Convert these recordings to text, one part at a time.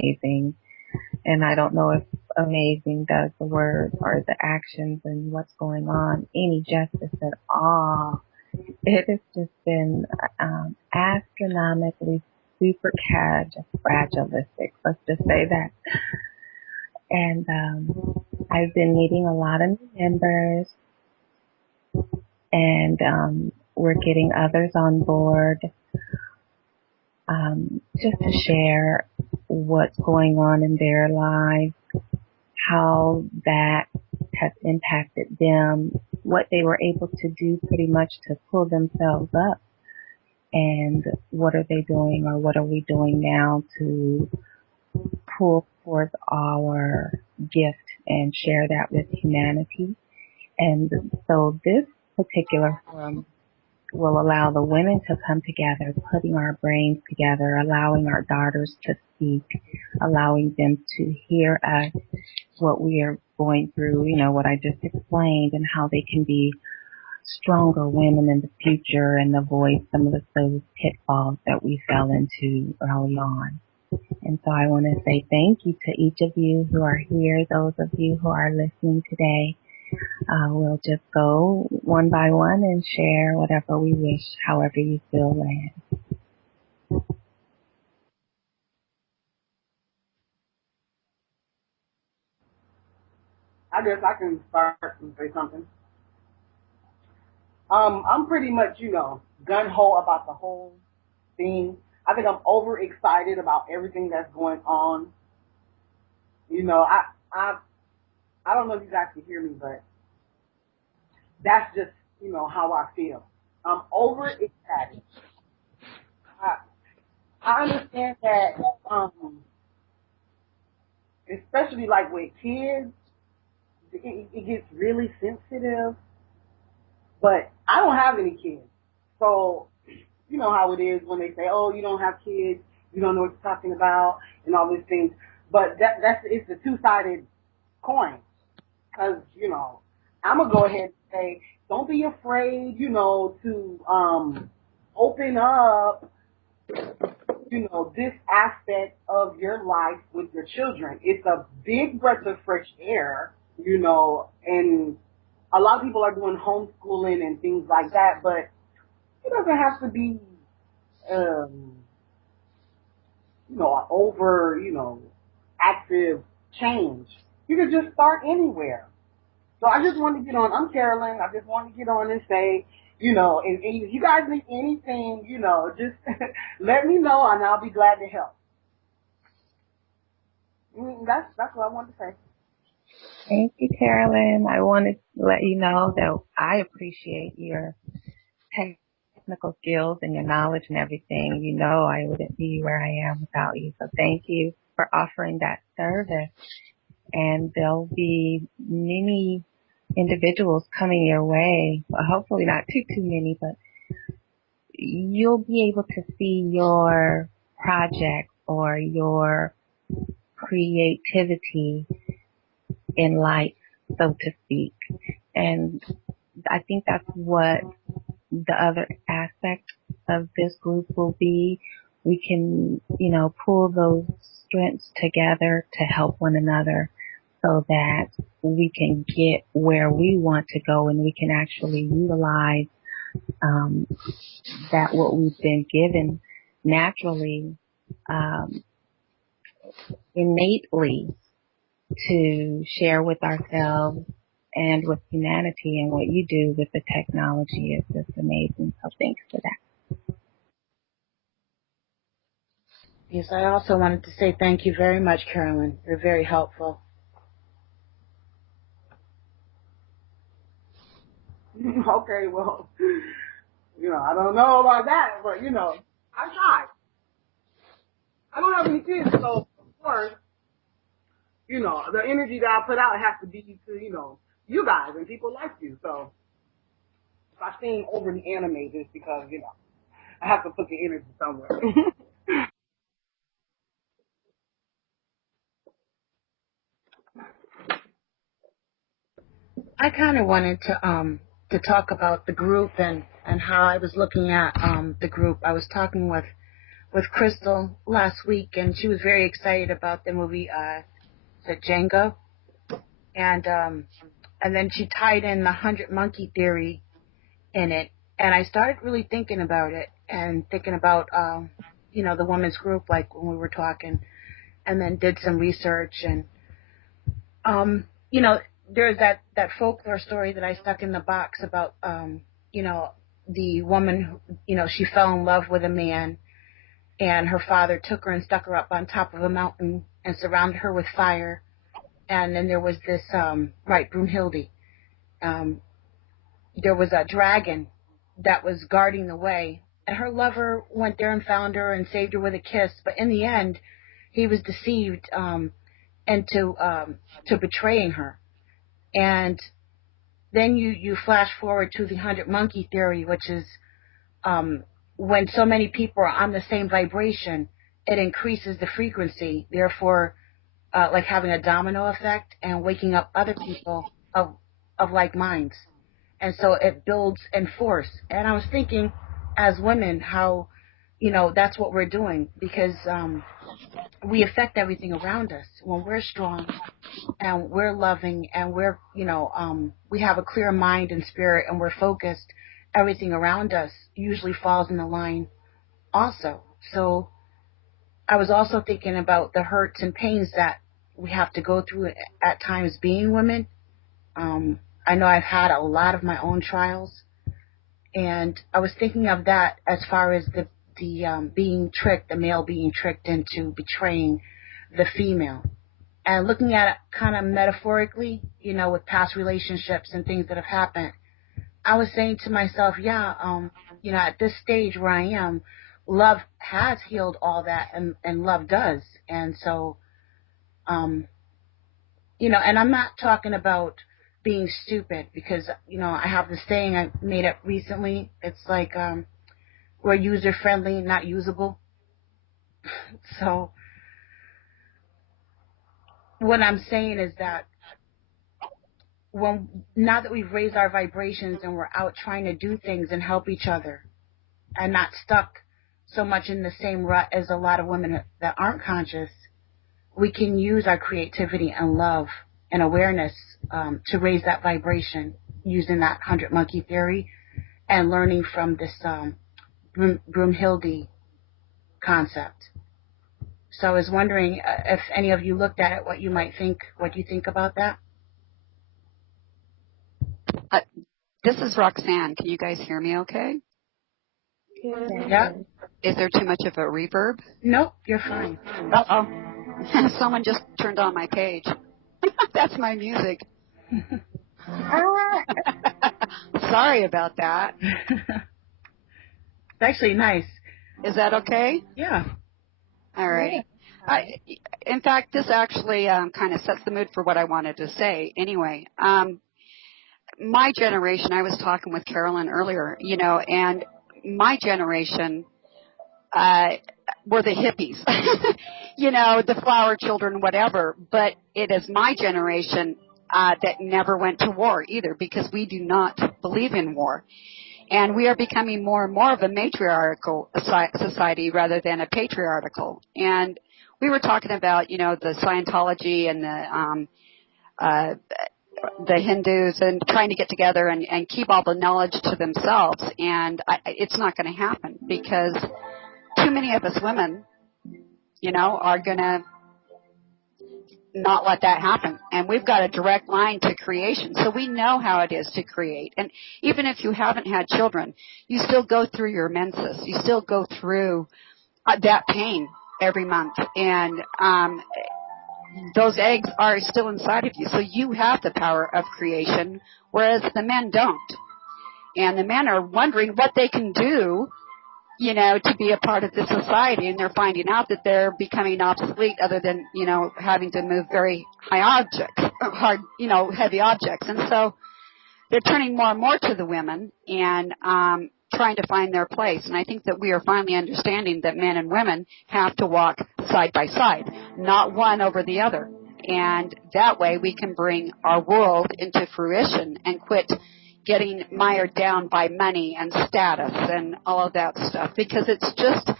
amazing. And I don't know if amazing does the word or the actions and what's going on any justice at all. It has just been astronomically super fragilistic. Let's just say that. And I've been meeting a lot of new members, and we're getting others on board just to share what's going on in their lives, how that has impacted them, what they were able to do pretty much to pull themselves up, and what are they doing or what are we doing now to pull forth our gift and share that with humanity. And so this particular forum will allow the women to come together, putting our brains together, allowing our daughters to speak, allowing them to hear us, what we are going through, what I just explained, and how they can be stronger women in the future and avoid some of those pitfalls that we fell into early on. And so I want to say thank you to each of you who are here, those of you who are listening today. We'll just go one by one and share whatever we wish, however you feel led. I guess I can start and say something. I'm pretty much, gun-ho about the whole thing. I think I'm overexcited about everything that's going on. I don't know if you guys can hear me, but that's just, how I feel. I'm overexcited. I understand that, especially like with kids, it gets really sensitive. But I don't have any kids, so you know how it is when they say, "Oh, you don't have kids, you don't know what you're talking about," and all these things. But it's a two-sided coin, because I'm gonna go ahead and say, don't be afraid, to open up, this aspect of your life with your children. It's a big breath of fresh air, and a lot of people are doing homeschooling and things like that, but it doesn't have to be, an over, active change. You can just start anywhere. So I just wanted to get on. I'm Carolyn. I just wanted to get on and say, and if you guys need anything, just let me know and I'll be glad to help. That's what I wanted to say. Thank you, Carolyn. I wanted to let you know that I appreciate your technical skills and your knowledge and everything. I wouldn't be where I am without you. So thank you for offering that service. And there'll be many individuals coming your way. Well, hopefully not too many, but you'll be able to see your project or your creativity in light, so to speak. And I think that's what the other aspect of this group will be. We can, pull those strengths together to help one another so that we can get where we want to go and we can actually utilize that what we've been given naturally, innately, to share with ourselves and with humanity. And what you do with the technology is just amazing. So thanks for that. Yes, I also wanted to say thank you very much, Carolyn. You're very helpful. Okay, well, I don't know about that, but, I tried. I don't have any kids, so, of course, the energy that I put out has to be to, you guys and people like you. So if I seem overly animated, it's because, I have to put the energy somewhere. I kind of wanted to talk about the group and how I was looking at the group. I was talking with with Crystal last week, and she was very excited about the movie, the Django, and then she tied in the 100 Monkey Theory in it, and I started really thinking about it and thinking about, the women's group, like when we were talking, and then did some research, and there's that folklore story that I stuck in the box about, the woman who, she fell in love with a man, and her father took her and stuck her up on top of a mountain and surrounded her with fire. And then there was this, Broomhilde. There was a dragon that was guarding the way, and her lover went there and found her and saved her with a kiss. But in the end, he was deceived into betraying her. And then you flash forward to the 100 Monkey Theory, which is when so many people are on the same vibration, it increases the frequency, therefore like having a domino effect and waking up other people of like minds. And so it builds in force. And I was thinking, as women, how, that's what we're doing, because we affect everything around us. When we're strong and we're loving and we're, we have a clear mind and spirit and we're focused, everything around us usually falls in the line also. So I was also thinking about the hurts and pains that we have to go through at times being women. I know I've had a lot of my own trials, and I was thinking of that as far as the being tricked, the male being tricked into betraying the female, and looking at it kind of metaphorically, with past relationships and things that have happened. I was saying to myself, at this stage where I am, love has healed all that, and love does. And so, and I'm not talking about being stupid, because, I have this saying, I made up recently. It's like, we're user-friendly, not usable. So what I'm saying is that now that we've raised our vibrations and we're out trying to do things and help each other and not stuck so much in the same rut as a lot of women that aren't conscious, we can use our creativity and love and awareness to raise that vibration using that 100 Monkey Theory and learning from this Broomhilde concept. So I was wondering if any of you looked at it, what you think about that. This is Roxanne. Can you guys hear me okay? Yeah. Is there too much of a reverb? Nope, you're fine. Uh-oh. Someone just turned on my page. That's my music. Sorry about that. It's actually nice. Is that okay? Yeah. All right. In fact, this actually kind of sets the mood for what I wanted to say. Anyway, my generation, I was talking with Carolyn earlier, and my generation were the hippies, the flower children, whatever. But it is my generation that never went to war either, because we do not believe in war. And we are becoming more and more of a matriarchal society rather than a patriarchal. And we were talking about, the Scientology and the Hindus and trying to get together and keep all the knowledge to themselves. And it's not going to happen, because too many of us women, are going to not let that happen. And we've got a direct line to creation. So we know how it is to create. And even if you haven't had children, you still go through your menses. You still go through that pain every month. And those eggs are still inside of you. So you have the power of creation, whereas the men don't. And the men are wondering what they can do, to be a part of this society, and they're finding out that they're becoming obsolete, other than, having to move very heavy objects. And so they're turning more and more to the women and trying to find their place. And I think that we are finally understanding that men and women have to walk side by side, not one over the other. And that way we can bring our world into fruition and quit getting mired down by money and status and all of that stuff, because it's just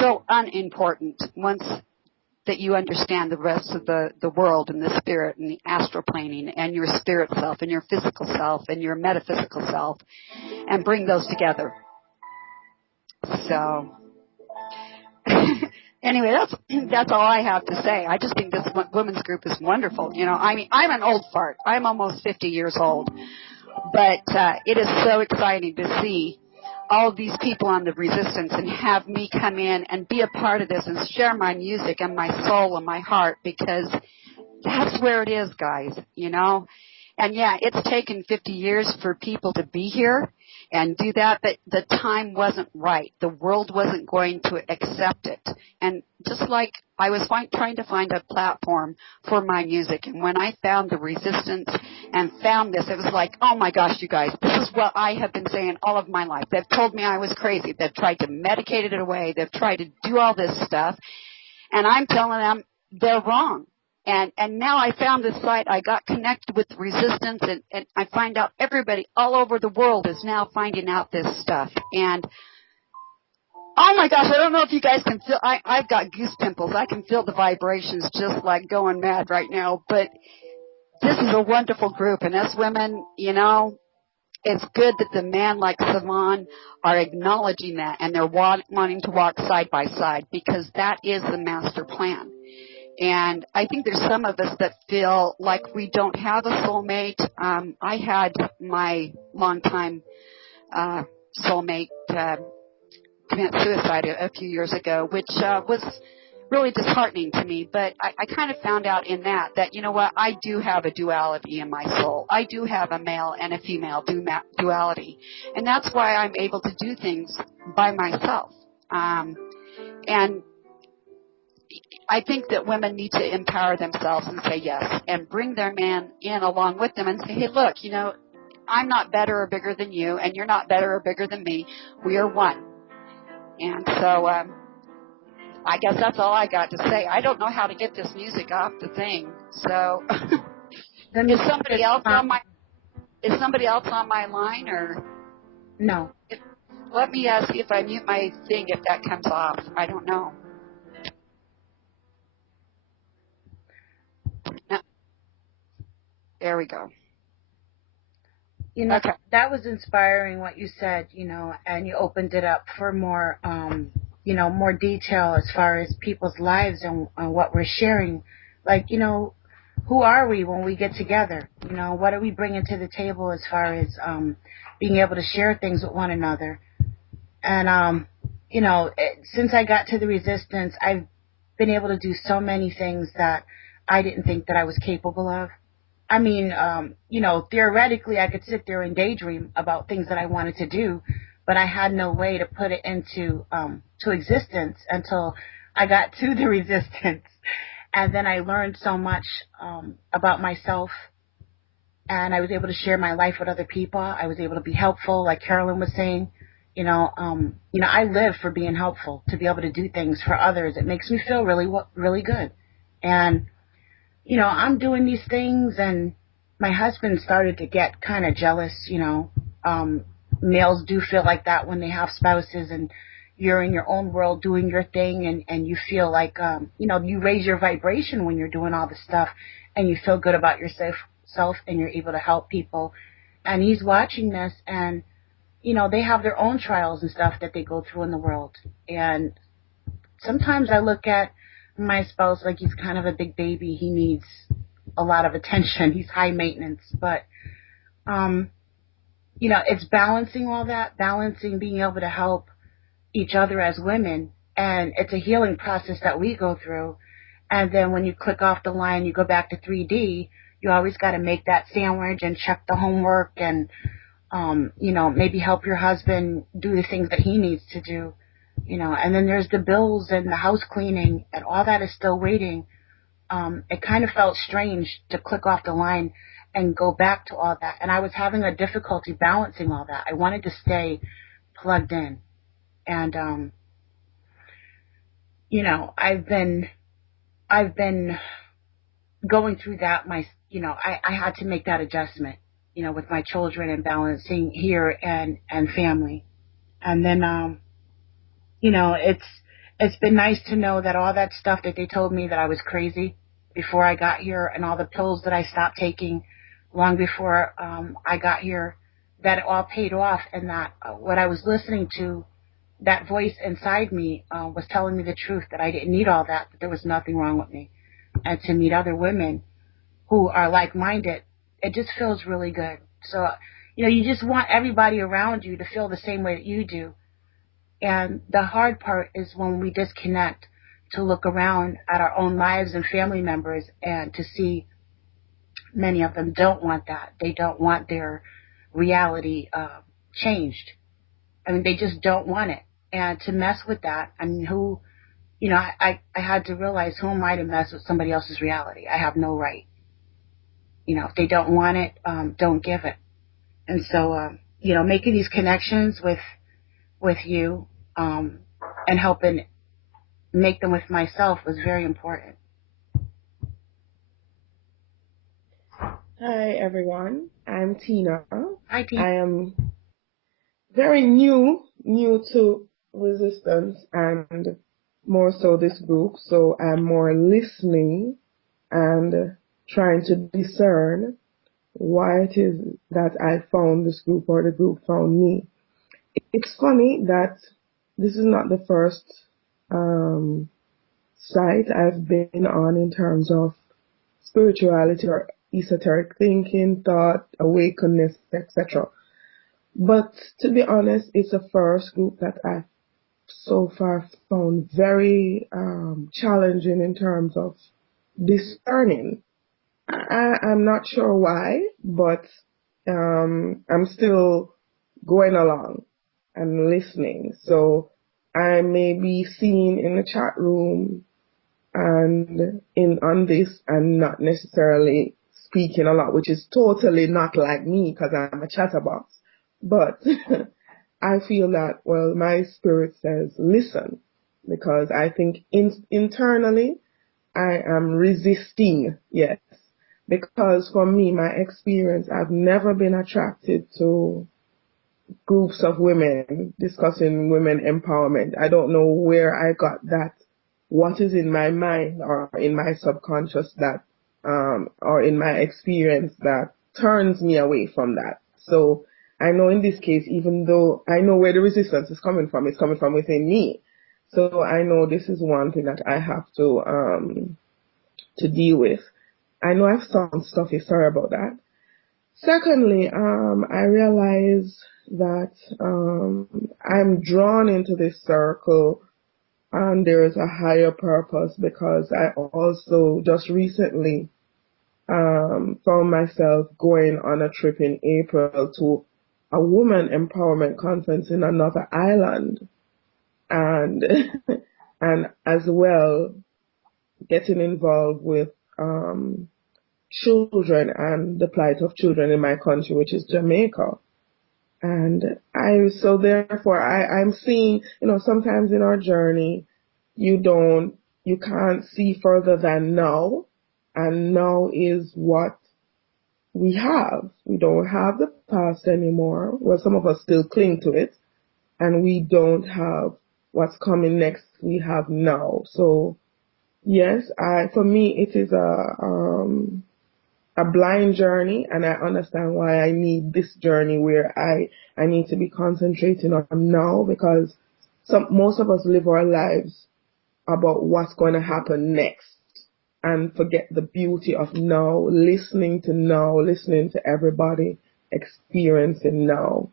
so unimportant once that you understand the rest of the world and the spirit and the astral planing and your spirit self and your physical self and your metaphysical self, and bring those together. So anyway, that's all I have to say. I just think this women's group is wonderful. You know, I mean, I'm an old fart. I'm almost 50 years old. But it is so exciting to see all of these people on the resistance and have me come in and be a part of this and share my music and my soul and my heart, because that's where it is, guys, you know. And, yeah, it's taken 50 years for people to be here and do that, but the time wasn't right. The world wasn't going to accept it. And just like I was trying to find a platform for my music, and when I found the resistance and found this, it was like, oh, my gosh, you guys, this is what I have been saying all of my life. They've told me I was crazy. They've tried to medicate it away. They've tried to do all this stuff, and I'm telling them they're wrong. And now I found this site. I got connected with resistance, and I find out everybody all over the world is now finding out this stuff. And, oh, my gosh, I don't know if you guys can feel, I've got goose pimples. I can feel the vibrations just like going mad right now. But this is a wonderful group. And as women, you know, it's good that the men like Savan are acknowledging that, and they're wanting to walk side by side, because that is the master plan. And I think there's some of us that feel like we don't have a soulmate. I had my longtime soulmate commit suicide a few years ago, which was really disheartening to me. But I kind of found out in that, you know what, I do have a duality in my soul. I do have a male and a female duality. And that's why I'm able to do things by myself. And I think that women need to empower themselves and say yes, and bring their man in along with them and say, hey, look, you know, I'm not better or bigger than you, and you're not better or bigger than me. We are one. And so I guess that's all I got to say. I don't know how to get this music off the thing. So is somebody else on my line, or No? Let me see if I mute my thing, if that comes off. I don't know. No. There we go. You know, okay. That was inspiring what you said, you know, and you opened it up for more, you know, more detail as far as people's lives and what we're sharing. Like, you know, who are we when we get together? You know, what are we bringing to the table as far as being able to share things with one another? And, you know, since I got to the resistance, I've been able to do so many things that I didn't think that I was capable of. I mean, you know, theoretically, I could sit there and daydream about things that I wanted to do, but I had no way to put it into to existence until I got to the resistance. And then I learned so much about myself, and I was able to share my life with other people. I was able to be helpful, like Carolyn was saying. You know, I live for being helpful, to be able to do things for others. It makes me feel really, really good. And you know, I'm doing these things, and my husband started to get kind of jealous, you know. Males do feel like that when they have spouses, and you're in your own world doing your thing, and you feel like, you know, you raise your vibration when you're doing all this stuff, and you feel good about yourself, and you're able to help people. And he's watching this, and, you know, they have their own trials and stuff that they go through in the world. And sometimes I look at my spouse like he's kind of a big baby. He needs a lot of attention. He's high maintenance. But, you know, it's balancing all that, balancing being able to help each other as women. And it's a healing process that we go through. And then when you click off the line, you go back to 3D, you always got to make that sandwich and check the homework and, you know, maybe help your husband do the things that he needs to do. You know, and then there's the bills and the house cleaning, and all that is still waiting. It kind of felt strange to click off the line and go back to all that. And I was having a difficulty balancing all that. I wanted to stay plugged in. And, you know, I've been going through that. You know, I had to make that adjustment, you know, with my children and balancing here and family. And then, you know, it's been nice to know that all that stuff that they told me that I was crazy before I got here, and all the pills that I stopped taking long before I got here, that it all paid off, and that what I was listening to, that voice inside me was telling me the truth, that I didn't need all that there was nothing wrong with me. And to meet other women who are like-minded, it just feels really good. So, you just want everybody around you to feel the same way that you do. And the hard part is when we disconnect, to look around at our own lives and family members and to see many of them don't want that. They don't want their reality changed. I mean, they just don't want it. And to mess with that, I mean, I had to realize, who am I to mess with somebody else's reality? I have no right. If they don't want it, don't give it. And so, making these connections with you and helping make them with myself was very important. Hi everyone, I'm Tina. Hi, Tina. I am very new to resistance and more so this group, so I'm more listening and trying to discern why it is that I found this group or the group found me. It's funny that this is not the first site I've been on in terms of spirituality or esoteric thinking, thought, awakeness, etc. But to be honest, it's the first group that I've so far found very challenging in terms of discerning. I'm not sure why, but I'm still going along and listening. So I may be seen in the chat room and on this and not necessarily speaking a lot, which is totally not like me because I'm a chatterbox. But I feel that, well, my spirit says listen, because I think internally I am resisting, yes. Because for me, my experience, I've never been attracted to groups of women discussing women empowerment. I don't know where I got that, what is in my mind or in my subconscious that, or in my experience that turns me away from that. So I know in this case, even though I know where the resistance is coming from, it's coming from within me. So I know this is one thing that I have to deal with. I know I've sound stuffy, sorry about that. Secondly, I realize that I'm drawn into this circle and there is a higher purpose, because I also just recently found myself going on a trip in April to a woman empowerment conference in another island, and and as well getting involved with children and the plight of children in my country, which is Jamaica. And I'm seeing, sometimes in our journey, you can't see further than now. And now is what we have. We don't have the past anymore. Well, some of us still cling to it. And we don't have what's coming next. We have now. So yes, for me, it is a blind journey, and I understand why I need this journey where I need to be concentrating on now, because most of us live our lives about what's going to happen next and forget the beauty of now, listening to everybody, experiencing now.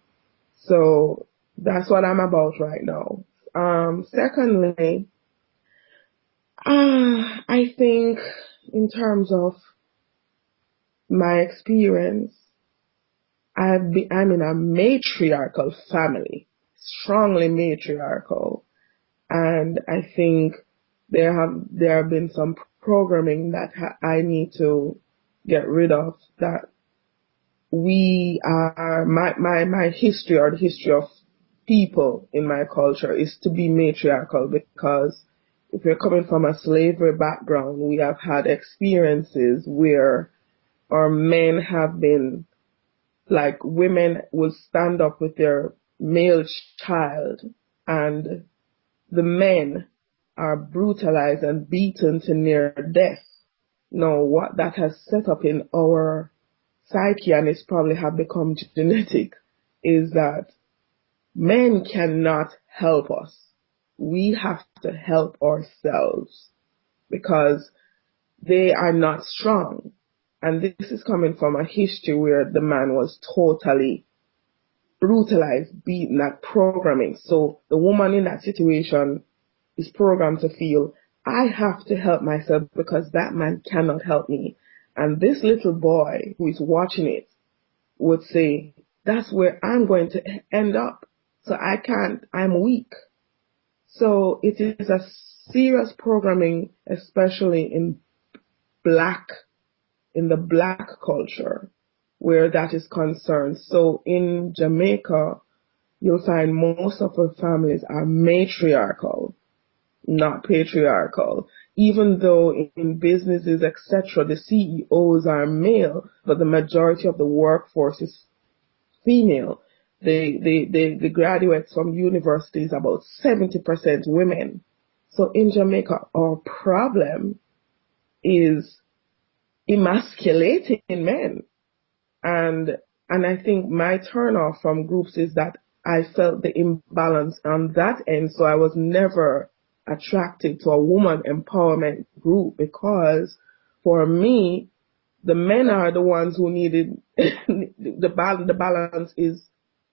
So that's what I'm about right now. Secondly, I think in terms of my experience, I'm in a matriarchal family, strongly matriarchal, and I think there have been some programming that I need to get rid of. That we are my history, or the history of people in my culture, is to be matriarchal, because if we're coming from a slavery background, we have had experiences where our men have been, like, women would stand up with their male child, and the men are brutalized and beaten to near death. Now, what that has set up in our psyche, and it's probably have become genetic, is that men cannot help us. We have to help ourselves because they are not strong. And this is coming from a history where the man was totally brutalized, beaten, that programming. So the woman in that situation is programmed to feel, I have to help myself because that man cannot help me. And this little boy who is watching it would say, that's where I'm going to end up. So I can't, I'm weak. So it is a serious programming, especially in the black culture, where that is concerned. So in Jamaica, you'll find most of our families are matriarchal, not patriarchal. Even though in businesses, etc., the CEOs are male, but the majority of the workforce is female. The graduates from universities, about 70% women. So in Jamaica, our problem is emasculating men. And I think my turnoff from groups is that I felt the imbalance on that end. So I was never attracted to a woman empowerment group because for me, the men are the ones who needed the balance is,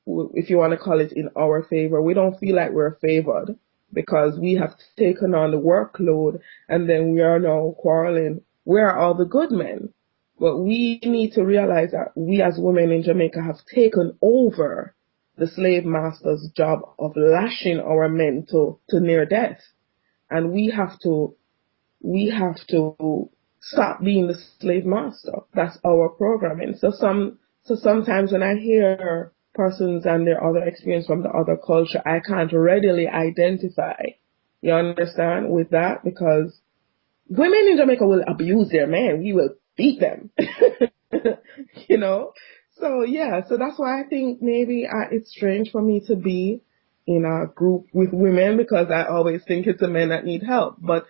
if you want to call it, in our favor. We don't feel like we're favored because we have taken on the workload and then we are now quarreling. Where are all the good men? But we need to realize that we as women in Jamaica have taken over the slave master's job of lashing our men to near death. And we have to stop being the slave master. That's our programming. So sometimes when I hear persons and their other experience from the other culture, I can't readily identify. You understand with that? Because women in Jamaica will abuse their men. We will beat them. You know? So yeah, so that's why I think maybe it's strange for me to be in a group with women because I always think it's the men that need help. But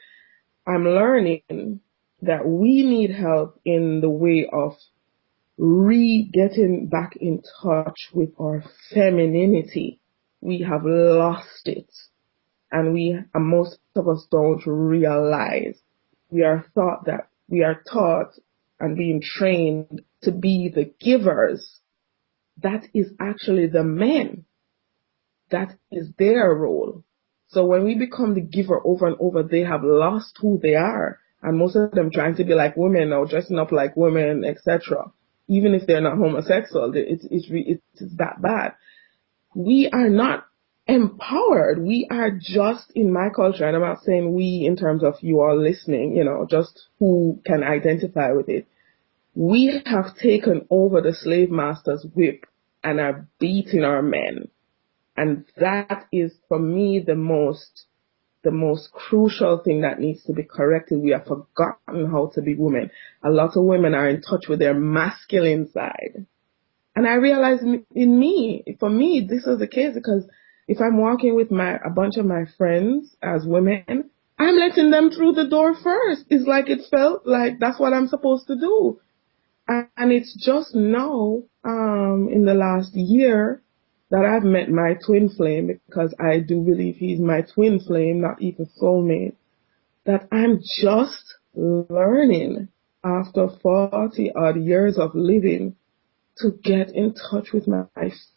I'm learning that we need help in the way of getting back in touch with our femininity. We have lost it. And most of us don't realize. We are taught and being trained to be the givers. That is actually the men. That is their role. So when we become the giver over and over, they have lost who they are. And most of them trying to be like women or dressing up like women, etc. Even if they're not homosexual, it's that bad. We are not empowered. We are just, in my culture, and I'm not saying we in terms of you all listening, just who can identify with it. We have taken over the slave master's whip and are beating our men. And that is, for me, the most crucial thing that needs to be corrected. We have forgotten how to be women. A lot of women are in touch with their masculine side. And I realize for me, this is the case because if I'm walking with a bunch of my friends as women, I'm letting them through the door first. It's like it felt like that's what I'm supposed to do. And it's just now, in the last year, that I've met my twin flame, because I do believe he's my twin flame, not even soulmate, that I'm just learning after 40 odd years of living to get in touch with my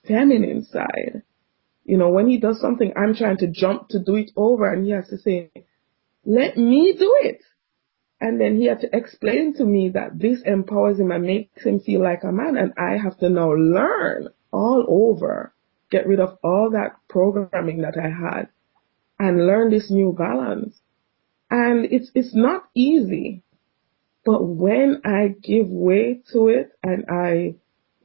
feminine side. When he does something, I'm trying to jump to do it over, and he has to say, let me do it. And then he had to explain to me that this empowers him and makes him feel like a man, and I have to now learn all over, get rid of all that programming that I had, and learn this new balance. And it's not easy, but when I give way to it and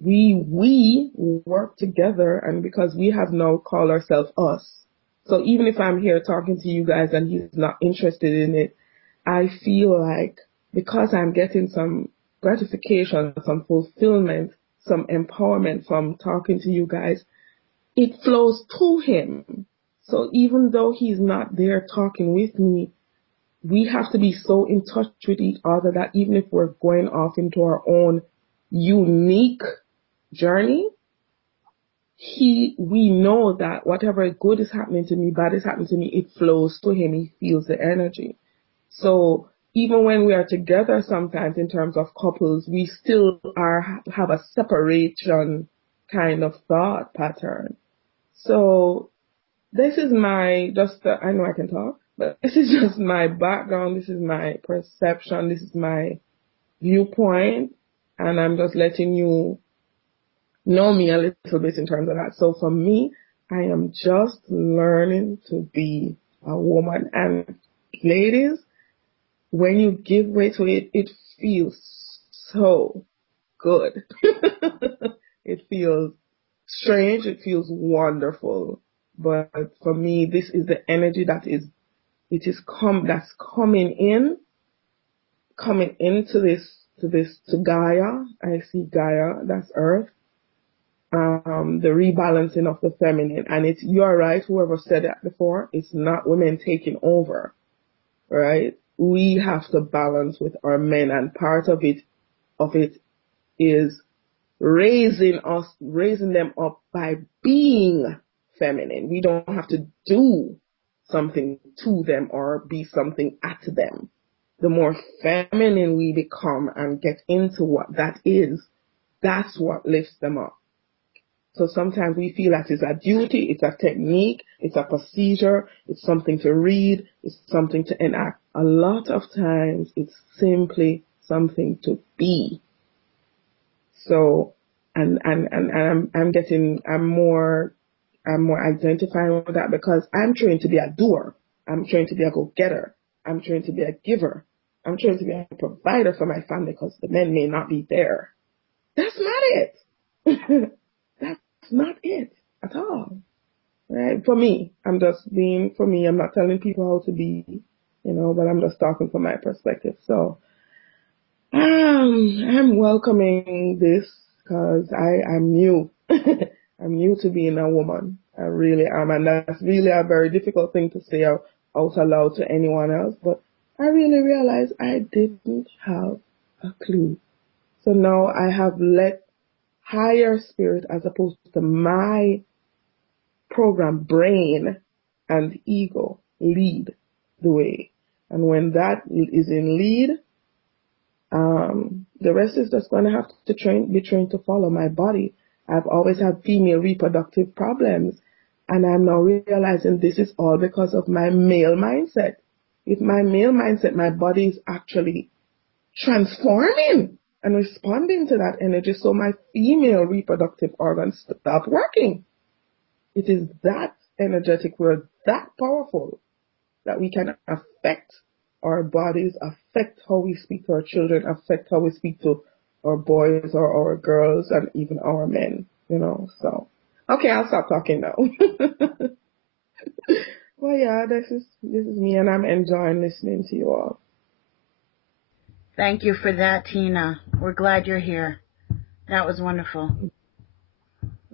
we work together, and because we have now called ourselves us. So even if I'm here talking to you guys and he's not interested in it, I feel like because I'm getting some gratification, some fulfillment, some empowerment from talking to you guys, it flows to him. So even though he's not there talking with me, we have to be so in touch with each other that even if we're going off into our own unique journey, we know that whatever good is happening to me, bad is happening to me, it flows to him. He feels the energy. So even when we are together sometimes in terms of couples, we still have a separation kind of thought pattern. So this is I know I can talk, but this is just my background. This is my perception. This is my viewpoint. And I'm just letting you know me a little bit in terms of that. So for me, I am just learning to be a woman. And ladies, when you give way to it, it feels so good. It feels strange. It feels wonderful. But for me, this is the energy that's coming into to Gaia. I see Gaia, that's Earth. The rebalancing of the feminine. And you're right, whoever said that before, it's not women taking over, right? We have to balance with our men, and part of it is raising them up by being feminine. We don't have to do something to them or be something at them. The more feminine we become and get into what that is, that's what lifts them up. So sometimes we feel that it's a duty, it's a technique, it's a procedure, it's something to read, it's something to enact. A lot of times it's simply something to be. So, and I'm more identifying with that because I'm trained to be a doer. I'm trained to be a go-getter. I'm trained to be a giver. I'm trained to be a provider for my family because the men may not be there. That's not it. That's not it at all. Right? For me, I'm not telling people how to be, but I'm just talking from my perspective. So, I'm welcoming this because I'm new. I'm new to being a woman. I really am. And that's really a very difficult thing to say out aloud to anyone else. But I really realized I didn't have a clue. So now I have let higher spirit as opposed to my program brain and ego lead the way. And when that is in lead, the rest is just going to have to be trained to follow my body. I've always had female reproductive problems, and I'm now realizing this is all because of my male mindset. With my male mindset, my body is actually transforming and responding to that energy, so my female reproductive organs stop working. It is that energetic, we're that powerful that we can affect our bodies, affect how we speak to our children, affect how we speak to our boys or our girls and even our men, so. Okay, I'll stop talking now. Well, yeah, this is me, and I'm enjoying listening to you all. Thank you for that, Tina. We're glad you're here. That was wonderful.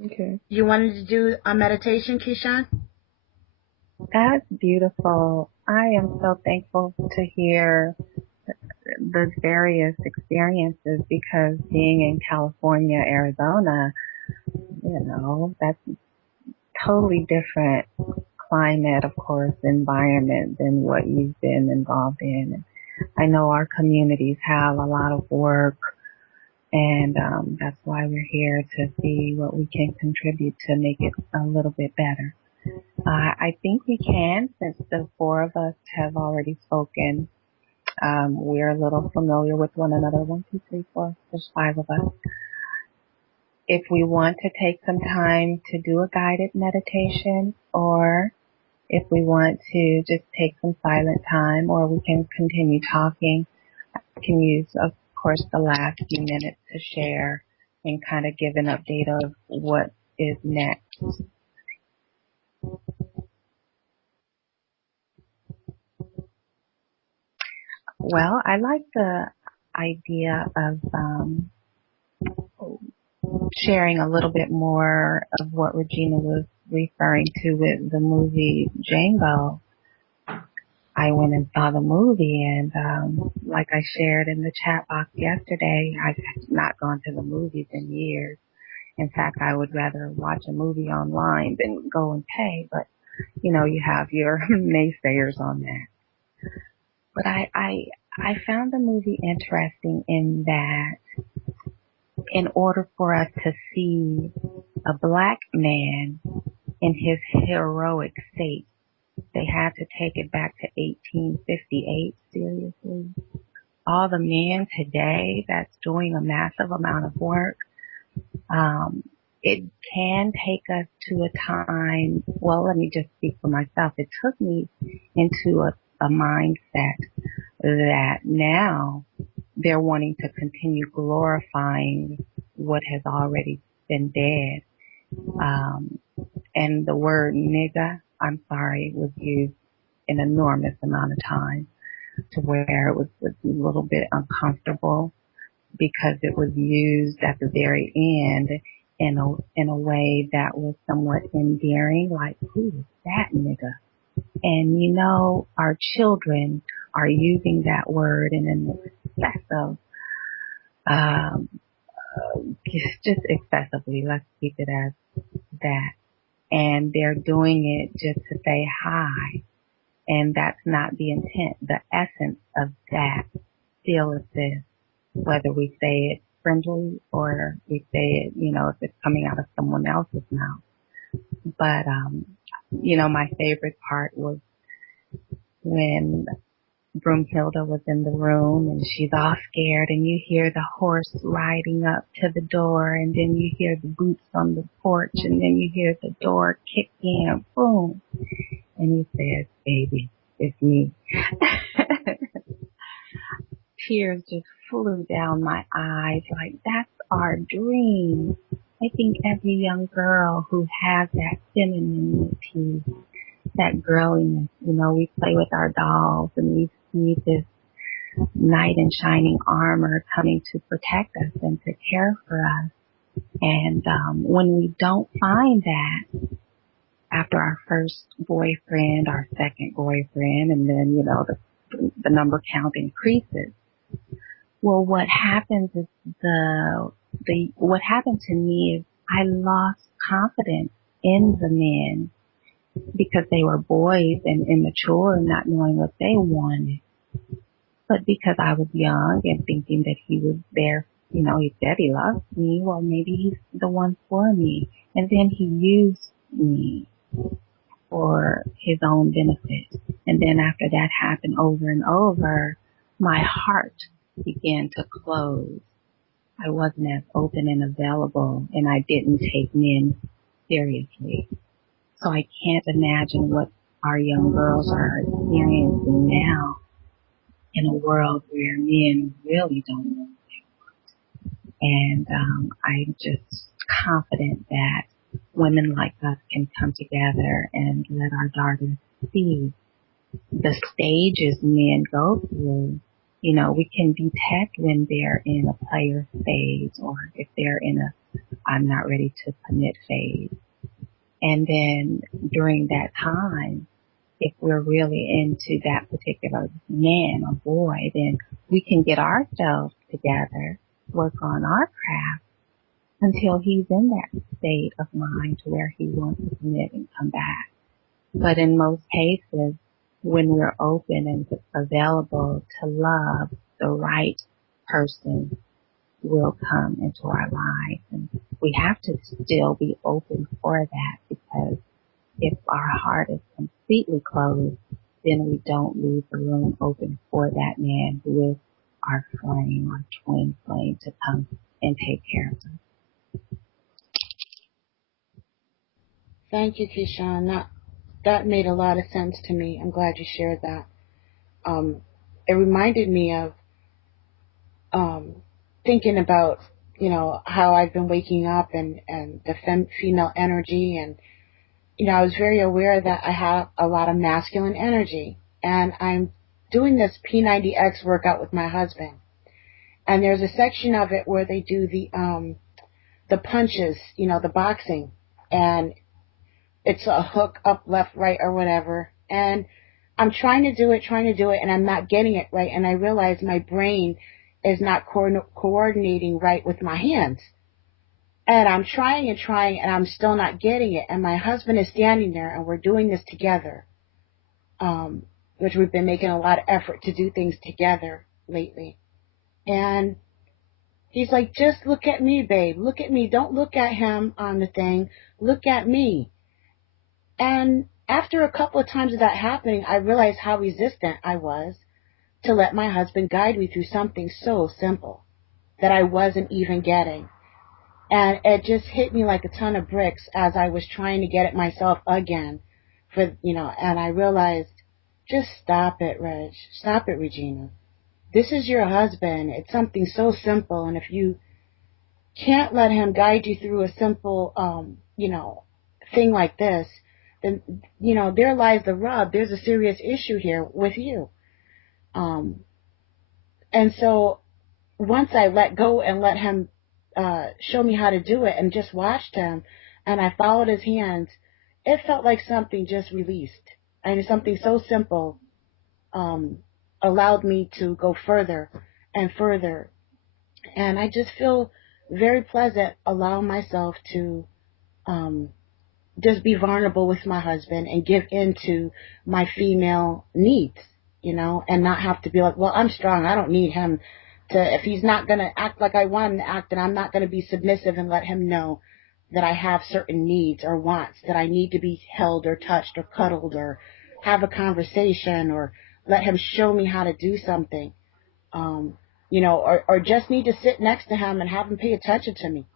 Okay. You wanted to do a meditation, Keishan? That's beautiful. I am so thankful to hear the various experiences because being in California, Arizona, that's totally different climate, of course, environment than what you've been involved in. I know our communities have a lot of work, and that's why we're here to see what we can contribute to make it a little bit better. I think we can, since the four of us have already spoken. We're a little familiar with one another. 1, 2, 3, 4. There's 5 of us. If we want to take some time to do a guided meditation, or if we want to just take some silent time, or we can continue talking, I can use, of course, the last few minutes to share and kind of give an update of what is next. Well, I like the idea of sharing a little bit more of what Regina was referring to with the movie Django, I went and saw the movie, and like I shared in the chat box yesterday, I've not gone to the movies in years. In fact, I would rather watch a movie online than go and pay, but you know, you have your naysayers on that. But I found the movie interesting in that in order for us to see a black man in his heroic state, they had to take it back to 1858, seriously. All the men today that's doing a massive amount of work, it can take us to a time, well, let me just speak for myself. It took me into a mindset that now they're wanting to continue glorifying what has already been dead. And the word nigga, I'm sorry, was used an enormous amount of time to where it was a little bit uncomfortable because it was used at the very end in a way that was somewhat endearing, like, who is that nigga? And you know, our children are using that word in an excessive, just excessively, let's keep it as that. And they're doing it just to say hi. And that's not the intent. The essence of that still exists, whether we say it friendly or we say it, you know, if it's coming out of someone else's mouth. But, you know, my favorite part was when Broomhilda was in the room and she's all scared and you hear the horse riding up to the door and then you hear the boots on the porch and then you hear the door kick in, boom. And he says, baby, it's me. Tears just flew down my eyes like that's our dream. I think every young girl who has that femininity, that girliness, you know, we play with our dolls and we see this knight in shining armor coming to protect us and to care for us. And when we don't find that after our first boyfriend, our second boyfriend, and then, you know, the number count increases. Well, what happens is what happened to me is I lost confidence in the men because they were boys and immature and not knowing what they wanted. But because I was young and thinking that he was there, you know, he said he loved me, well, maybe he's the one for me. And then he used me for his own benefit. And then after that happened over and over, my heart began to close. I wasn't as open and available, and I didn't take men seriously. So I can't imagine what our young girls are experiencing now in a world where men really don't know. And I'm just confident that women like us can come together and let our daughters see the stages men go through. You know, we can detect when they're in a player phase or if they're in a I'm not ready to commit phase. And then during that time, if we're really into that particular man or boy, then we can get ourselves together, work on our craft until he's in that state of mind to where he wants to commit and come back. But in most cases, when we're open and available to love, the right person will come into our lives. And we have to still be open for that, because if our heart is completely closed, then we don't leave the room open for that man who is our flame, our twin flame, to come and take care of us. Thank you, Keyshawn. That made a lot of sense to me. I'm glad you shared that. It reminded me of thinking about, you know, how I've been waking up and the female energy. And, you know, I was very aware that I have a lot of masculine energy. And I'm doing this P90X workout with my husband. And there's a section of it where they do the punches, you know, the boxing. And it's a hook up, left, right, or whatever. And I'm trying to do it, and I'm not getting it right. And I realize my brain is not coordinating right with my hands. And I'm trying, and I'm still not getting it. And my husband is standing there, and we're doing this together, which we've been making a lot of effort to do things together lately. And he's like, just look at me, babe. Look at me. Don't look at him on the thing. Look at me. And after a couple of times of that happening, I realized how resistant I was to let my husband guide me through something so simple that I wasn't even getting. And it just hit me like a ton of bricks as I was trying to get it myself again. And I realized, just stop it, Reg. Stop it, Regina. This is your husband. It's something so simple. And if you can't let him guide you through a simple, thing like this, then, there lies the rub. There's a serious issue here with you. And so once I let go and let him show me how to do it and just watched him and I followed his hands, it felt like something just released. And something so simple allowed me to go further and further. And I just feel very pleasant allowing myself to just be vulnerable with my husband and give in to my female needs, and not have to be like, well, I'm strong. I don't need him if he's not going to act like I want him to act, then I'm not going to be submissive and let him know that I have certain needs or wants, that I need to be held or touched or cuddled or have a conversation or let him show me how to do something, or just need to sit next to him and have him pay attention to me,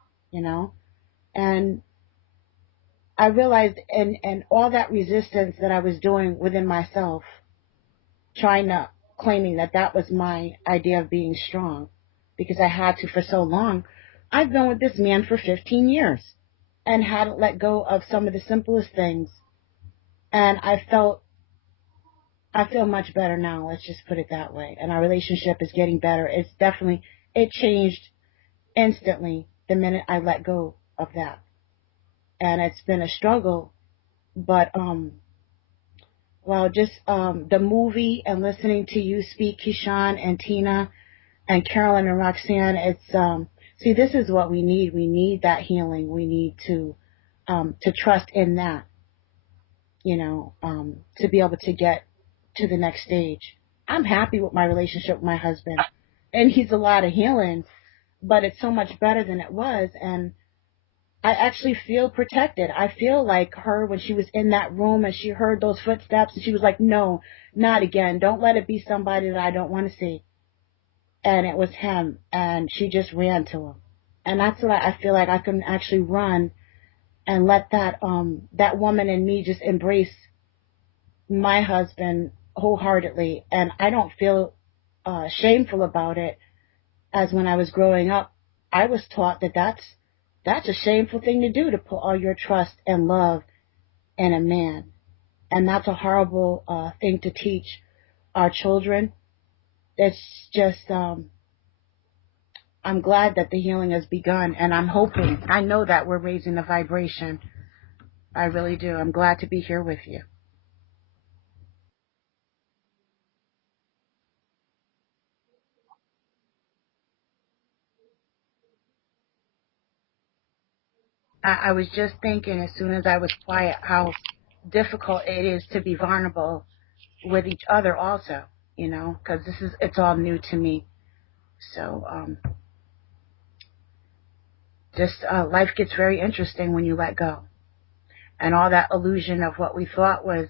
And I realized and all that resistance that I was doing within myself, claiming that was my idea of being strong because I had to for so long. I've been with this man for 15 years and hadn't let go of some of the simplest things. And I feel much better now. Let's just put it that way. And our relationship is getting better. It changed instantly the minute I let go of that. And it's been a struggle, but, the movie and listening to you speak, Keyshawn and Tina and Carolyn and Roxanne, this is what we need. We need that healing. We need to trust in that, to be able to get to the next stage. I'm happy with my relationship with my husband, and he's a lot of healing, but it's so much better than it was, and I actually feel protected. I feel like her when she was in that room and she heard those footsteps and she was like, no, not again. Don't let it be somebody that I don't want to see. And it was him, and she just ran to him. And that's what I feel like I can actually run and let that woman in me just embrace my husband wholeheartedly. And I don't feel shameful about it, as when I was growing up, I was taught that's a shameful thing to do, to put all your trust and love in a man. And that's a horrible thing to teach our children. It's just, I'm glad that the healing has begun, and I know that we're raising the vibration. I really do. I'm glad to be here with you. I was just thinking as soon as I was quiet how difficult it is to be vulnerable with each other also, because it's all new to me. So life gets very interesting when you let go. And all that illusion of what we thought was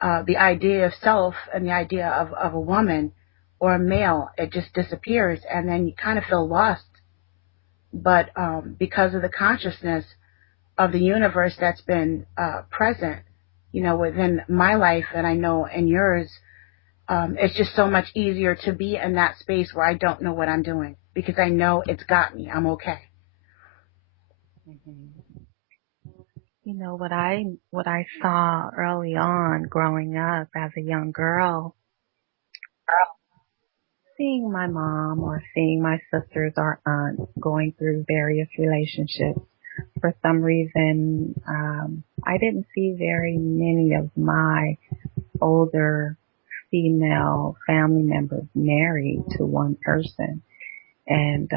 the idea of self and the idea of a woman or a male, it just disappears, and then you kind of feel lost. But because of the consciousness of the universe that's been present, within my life, and I know in yours, it's just so much easier to be in that space where I don't know what I'm doing because I know it's got me. I'm okay. Mm-hmm. What I saw early on growing up as a young girl, seeing my mom or seeing my sisters or aunts going through various relationships, for some reason, I didn't see very many of my older female family members married to one person. And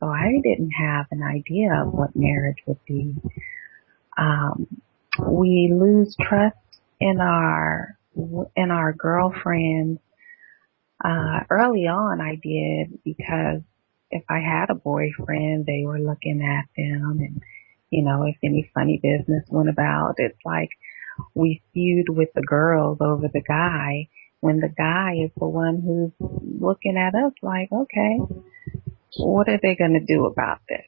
so I didn't have an idea of what marriage would be. Um, we lose trust in our girlfriends. Early on, I did, because if I had a boyfriend, they were looking at them, and if any funny business went about, it's like we feud with the girls over the guy, when the guy is the one who's looking at us like, okay, what are they going to do about this?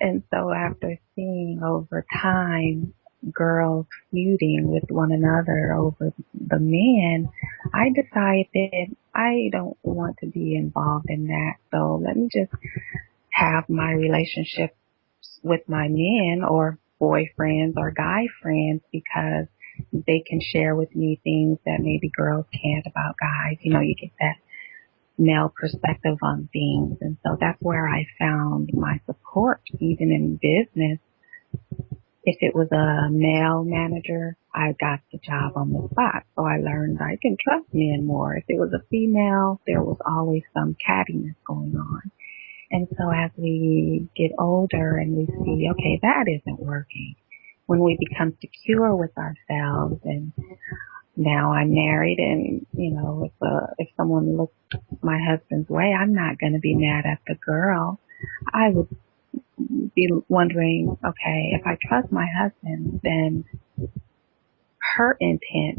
And so after seeing over time girls feuding with one another over the men, I decided I don't want to be involved in that. So let me just have my relationships with my men or boyfriends or guy friends, because they can share with me things that maybe girls can't about guys. You get that male perspective on things. And so that's where I found my support, even in business. If it was a male manager, I got the job on the spot. So I learned I can trust men more. If it was a female, there was always some cattiness going on. And so as we get older and we see, okay, that isn't working, when we become secure with ourselves, and now I'm married, and if someone looks my husband's way, I'm not going to be mad at the girl. I would be wondering, okay, if I trust my husband, then her intent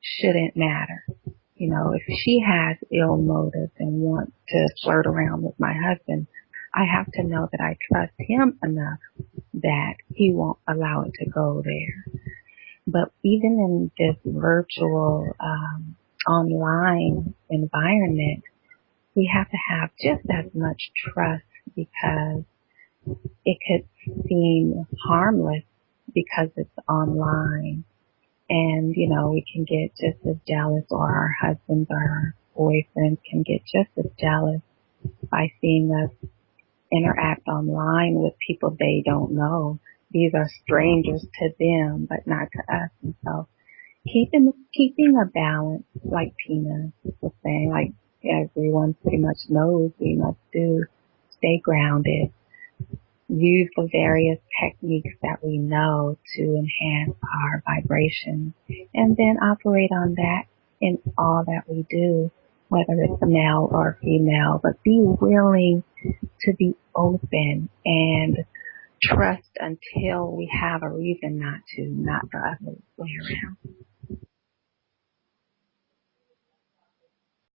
shouldn't matter. If she has ill motives and wants to flirt around with my husband, I have to know that I trust him enough that he won't allow it to go there. But even in this virtual online environment, we have to have just as much trust, because it could seem harmless because it's online. And, we can get just as jealous, or our husbands or our boyfriends can get just as jealous by seeing us interact online with people they don't know. These are strangers to them, but not to us. And so keeping a balance, like Tina was saying, like everyone pretty much knows we must do, stay grounded, use the various techniques that we know to enhance our vibration, and then operate on that in all that we do, whether it's a male or female, but be willing to be open and trust until we have a reason not to, not the other way around.